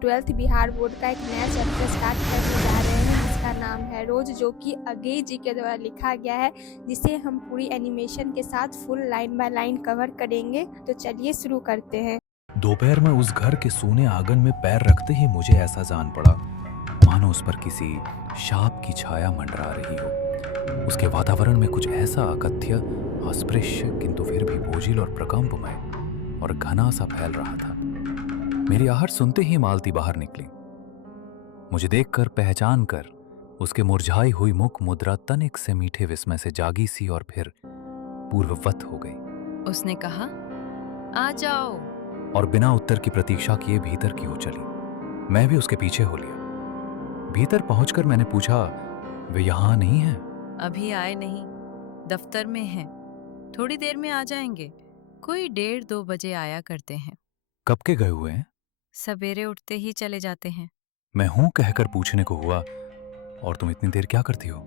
Twelfth Bihar board का एक नया चैप्टर स्टार्ट करने जा रहे हैं जिसका नाम है रोज, जो कि अगेई जी के द्वारा लिखा गया है, जिसे हम पूरी एनिमेशन के साथ full line by line cover करेंगे। तो चलिए शुरू करते हैं। दोपहर में उस घर के सूने आंगन में पैर रखते ही मुझे ऐसा जान पड़ा मानो उस पर किसी शाप की छाया मंडरा रही हो। उसके वातावरण में कुछ ऐसा अकथ्य, अस्पृश्य किंतु फिर भी बोझिल और प्रकंपमय और घना सा फैल रहा था। मेरी आहट सुनते ही मालती बाहर निकली। मुझे देखकर, पहचान कर उसके मुरझाई हुई मुख मुद्रा तनिक से मीठे विस्मय से जागी सी और फिर पूर्ववत हो गई। उसने कहा, आ जाओ। और बिना उत्तर की प्रतीक्षा किए भीतर की ओर चली। मैं भी उसके पीछे हो लिया। भीतर पहुंचकर मैंने पूछा, वे यहां नहीं हैं? अभी आए नहीं, दफ्तर में हैं। थोड़ी देर में आ जाएंगे। कोई 1:30-2 बजे आया करते हैं। कब के गए हुए हैं? सवेरे उठते ही चले जाते हैं। मैं हूं कहकर पूछने को हुआ, और तुम इतनी देर क्या करती हो?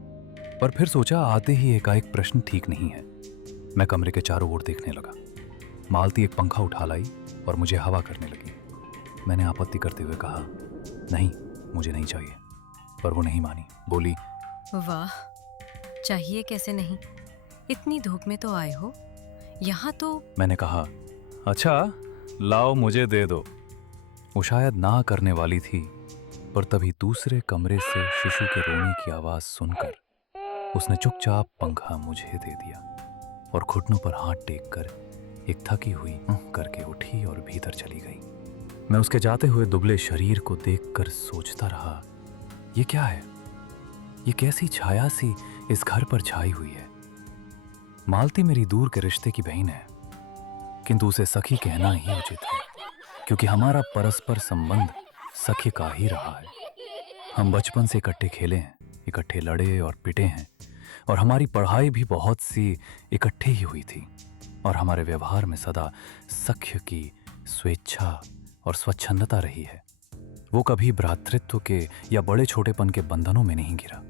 पर फिर सोचा आते ही एकाएक प्रश्न ठीक नहीं है। मैं कमरे के चारों ओर देखने लगा। मालती एक पंखा उठा लाई और मुझे हवा करने लगी। मैंने आपत्ति करते हुए कहा, नहीं, मुझे नहीं चाहिए। पर वो नहीं मानी। बोली, वाह, चाहिए कैसे नहीं। इतनी धूप में तो आए हो। यहाँ तो। मैंने कहा, अच्छा लाओ मुझे दे दो। वो शायद ना करने वाली थी, पर तभी दूसरे कमरे से शिशु के रोने की आवाज सुनकर उसने चुपचाप पंखा मुझे दे दिया और घुटनों पर हाथ टेककर एक थकी हुई करके उठी और भीतर चली गई। मैं उसके जाते हुए दुबले शरीर को देखकर सोचता रहा, ये क्या है? ये कैसी छाया सी इस घर पर छाई हुई है? मालती मेरी दूर के रिश्ते की बहन है, किंतु उसे सखी कहना ही उचित है, क्योंकि हमारा परस्पर संबंध सखी का ही रहा है। हम बचपन से इकट्ठे खेले हैं, इकट्ठे लड़े और पिटे हैं, और हमारी पढ़ाई भी बहुत सी इकट्ठे ही हुई थी। और हमारे व्यवहार में सदा सख्य की स्वेच्छा और स्वच्छंदता रही है। वो कभी भ्रातृत्व के या बड़े छोटेपन के बंधनों में नहीं गिरा।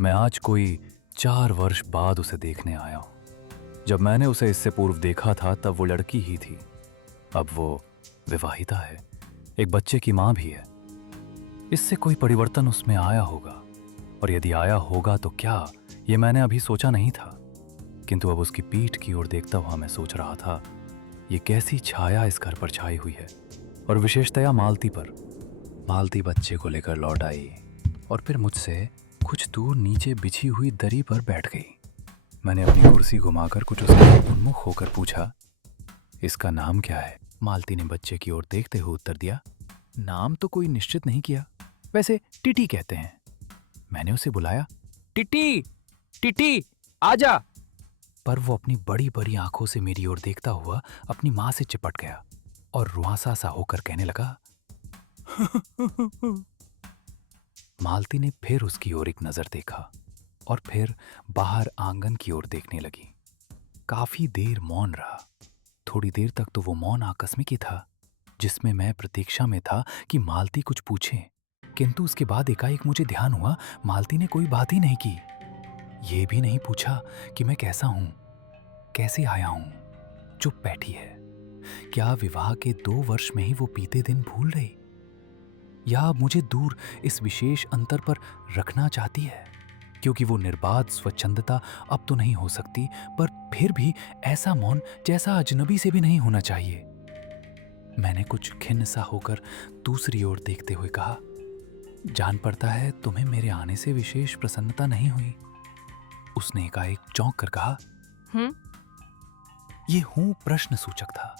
मैं आज कोई 4 वर्ष बाद उसे देखने आया हूं। जब मैंने उसे इससे पूर्व देखा था तब वो लड़की ही थी। अब वो विवाहिता है, एक बच्चे की मां भी है। इससे कोई परिवर्तन उसमें आया होगा, और यदि आया होगा तो क्या, ये मैंने अभी सोचा नहीं था। किंतु अब उसकी पीठ की ओर देखता हुआ मैं सोच रहा था, ये कैसी छाया इस घर पर छाई हुई है, और विशेषतया मालती पर। मालती बच्चे को लेकर लौट आई और फिर मुझसे कुछ दूर नीचे बिछी हुई दरी पर बैठ गई। मैंने अपनी कुर्सी घुमाकर कुछ उसके उन्मुख होकर पूछा, इसका नाम क्या है? मालती ने बच्चे की ओर देखते हुए उत्तर दिया, नाम तो कोई निश्चित नहीं किया, वैसे टिटी कहते हैं। मैंने उसे बुलाया, टिटी, टिटी, आजा। पर वो अपनी बड़ी बड़ी आंखों से मेरी ओर देखता हुआ अपनी मां से चिपट गया और रुआंसा सा होकर कहने लगा। मालती ने फिर उसकी ओर एक नजर देखा और फिर बाहर आंगन की ओर देखने लगी। काफी देर मौन रहा। थोड़ी देर तक तो वो मौन आकस्मिक ही था, जिसमें मैं प्रतीक्षा में था कि मालती कुछ पूछे। किंतु उसके बाद एकाएक मुझे ध्यान हुआ, मालती ने कोई बात ही नहीं की। ये भी नहीं पूछा कि मैं कैसा हूं, कैसे आया हूं। चुप बैठी है। क्या विवाह के 2 वर्ष में ही वो बीते दिन भूल रही, या मुझे दूर इस विशेष अंतर पर रखना चाहती है? क्योंकि वो निर्बाध स्वच्छंदता अब तो नहीं हो सकती, पर फिर भी ऐसा मौन जैसा अजनबी से भी नहीं होना चाहिए। मैंने कुछ खिन्न सा होकर दूसरी ओर देखते हुए कहा, जान पड़ता है तुम्हें मेरे आने से विशेष प्रसन्नता नहीं हुई। उसने एकाएक चौंक कर कहा, ये हूं प्रश्न सूचक था,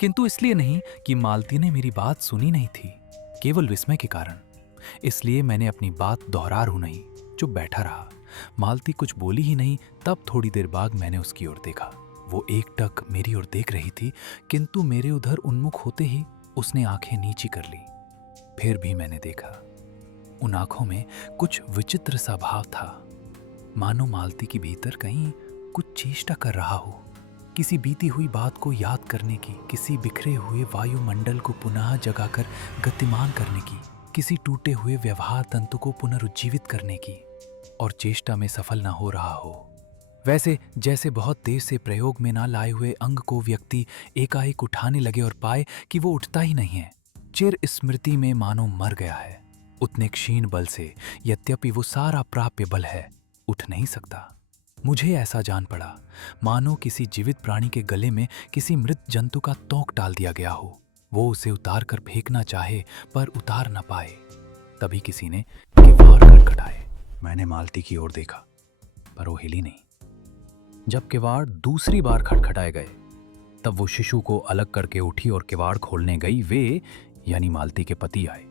किंतु इसलिए नहीं कि मालती ने मेरी बात सुनी नहीं थी, केवल विस्मय के कारण। इसलिए मैंने अपनी बात दोहरा रू नहीं, चुप बैठा रहा। मालती कुछ बोली ही नहीं। तब थोड़ी देर बाद मैंने उसकी ओर देखा। वो एकटक मेरी ओर देख रही थी, किंतु मेरे उधर उन्मुख होते ही उसने आंखें नीची कर ली। फिर भी मैंने देखा, उन आंखों में कुछ विचित्र सा भाव था, मानो मालती के भीतर कहीं कुछ चेष्टा कर रहा हो, किसी बीती हुई बात को याद करने की, किसी बिखरे हुए वायुमंडल को पुनः जगाकर गतिमान करने की, किसी टूटे हुए व्यवहार तंतु को पुनरुज्जीवित करने की, और चेष्टा में सफल न हो रहा हो। वैसे जैसे बहुत देर से प्रयोग में ना लाए हुए अंग को व्यक्ति एकाएक उठाने लगे और पाए कि वो उठता ही नहीं है, चिर स्मृति में मानो मर गया है। उतने क्षीण बल से यद्यपि वो सारा प्राप्य बल है, उठ नहीं सकता। मुझे ऐसा जान पड़ा मानो किसी जीवित प्राणी के गले में किसी मृत जंतु का तोंक डाल दिया गया हो। वो उसे उतार कर फेंकना चाहे पर उतार न पाए। तभी किसी ने किवाड़ खटखटाए। मैंने मालती की ओर देखा पर वो हिली नहीं। जब किवाड़ दूसरी बार खटखटाए गए तब वो शिशु को अलग करके उठी और किवाड़ खोलने गई। वे यानी मालती के पति आए।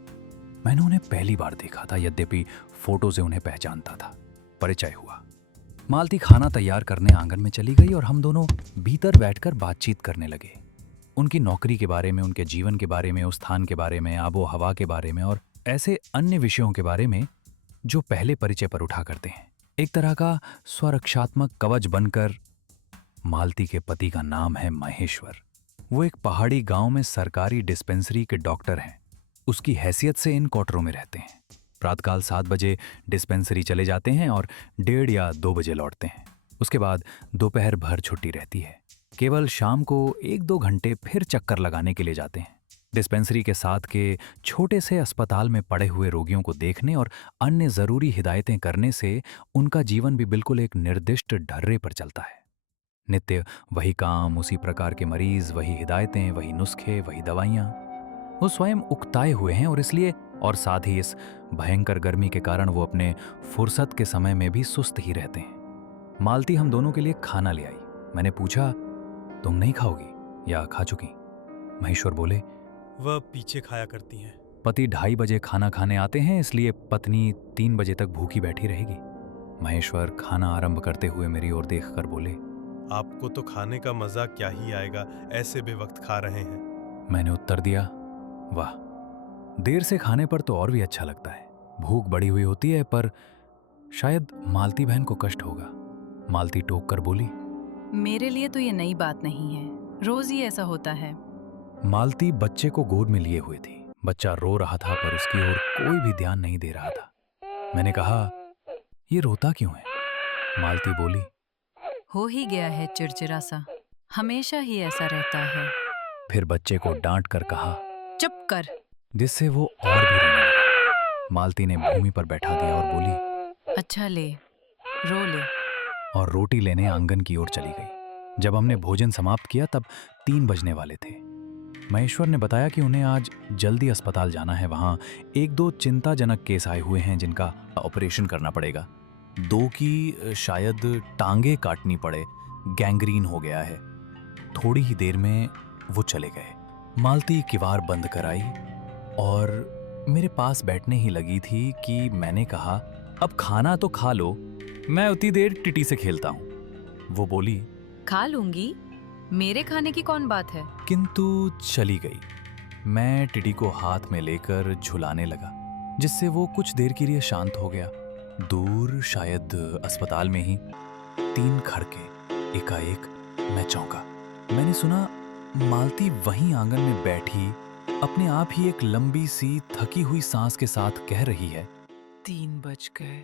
मैंने उन्हें पहली बार देखा था, यद्यपि फोटो से उन्हें पहचानता था। परिचय हुआ। मालती खाना तैयार करने आंगन में चली गई और हम दोनों भीतर बैठकर बातचीत करने लगे। उनकी नौकरी के बारे में, उनके जीवन के बारे में, उस स्थान के बारे में, आबो हवा के बारे में और ऐसे अन्य विषयों के बारे में जो पहले परिचय पर उठा करते हैं। एक तरह का स्वरक्षात्मक कवच बनकर। मालती के पति का नाम है महेश्वर। वो एक पहाड़ी गांव में सरकारी डिस्पेंसरी के डॉक्टर हैं। उसकी हैसियत से इन क्वार्टरों में रहते हैं। प्रातःकाल 7 बजे डिस्पेंसरी चले जाते हैं और 1:30 या 2 बजे लौटते हैं। उसके बाद दोपहर भर छुट्टी रहती है। केवल शाम को 1-2 घंटे फिर चक्कर लगाने के लिए जाते हैं। डिस्पेंसरी के साथ के छोटे से अस्पताल में पड़े हुए रोगियों को देखने और अन्य जरूरी हिदायतें करने से उनका जीवन भी बिल्कुल एक निर्दिष्ट ढर्रे पर चलता है। नित्य वही काम, उसी प्रकार के मरीज, वही हिदायतें, वही नुस्खे, वही दवाइयाँ। वो स्वयं उकताए हुए हैं और इसलिए और साथ ही इस भयंकर गर्मी के कारण वो अपने फुर्सत के समय में भी सुस्त ही रहते हैं। मालती हम दोनों के लिए खाना ले आई। मैंने पूछा, तुम नहीं खाओगी या खा चुकी? महेश्वर बोले, वह पीछे खाया करती हैं। पति 2:30 बजे खाना खाने आते हैं, इसलिए पत्नी 3 बजे तक भूखी बैठी रहेगी। महेश्वर खाना आरंभ करते हुए मेरी ओर देखकर बोले, आपको तो खाने का मजा क्या ही आएगा, ऐसे बेवक्त खा रहे हैं। मैंने उत्तर दिया, वाह, देर से खाने पर तो और भी अच्छा लगता है। भूख बढ़ी हुई होती है पर शायद मालती बहन को कष्ट होगा। मालती टोक कर बोली, मेरे लिए तो ये नई बात नहीं है, रोज ही ऐसा होता है। मालती बच्चे को गोद में लिए हुए थी। बच्चा रो रहा था पर उसकी ओर कोई भी ध्यान नहीं दे रहा था। मैंने कहा, ये रोता क्यों है? मालती बोली, हो ही गया है चिड़चिड़ा सा, हमेशा ही ऐसा रहता है। फिर बच्चे को डांट कर कहा, चुप कर। जिससे वो और भी रोने लगा। मालती ने भूमि पर बैठा दिया और बोली, अच्छा ले, रो ले। और रोटी लेने आंगन की ओर चली गई। जब हमने भोजन समाप्त किया तब 3 बजने वाले थे। महेश्वर ने बताया कि उन्हें आज जल्दी अस्पताल जाना है। वहां 1-2 चिंताजनक केस आए हुए हैं जिनका ऑपरेशन करना पड़ेगा। 2 की शायद टांगे काटनी पड़े, गैंग्रीन हो गया है। थोड़ी ही देर में वो चले गए। मालती किवाड़ बंद कर आई और मेरे पास बैठने ही लगी थी कि मैंने कहा, अब खाना तो खा लो, मैं उतनी देर टिटी से खेलता हूँ। वो बोली, खा लूंगी, मेरे खाने की कौन बात है। किंतु चली गई। मैं टिटी को हाथ में लेकर झुलाने लगा, जिससे वो कुछ देर के लिए शांत हो गया। दूर शायद अस्पताल में ही 3 खड़के। एकाएक मैं चौंका। मैंने सुना मालती वहीं आंगन में बैठी अपने आप ही एक लंबी सी थकी हुई सांस के साथ कह रही है, 3 बज गए।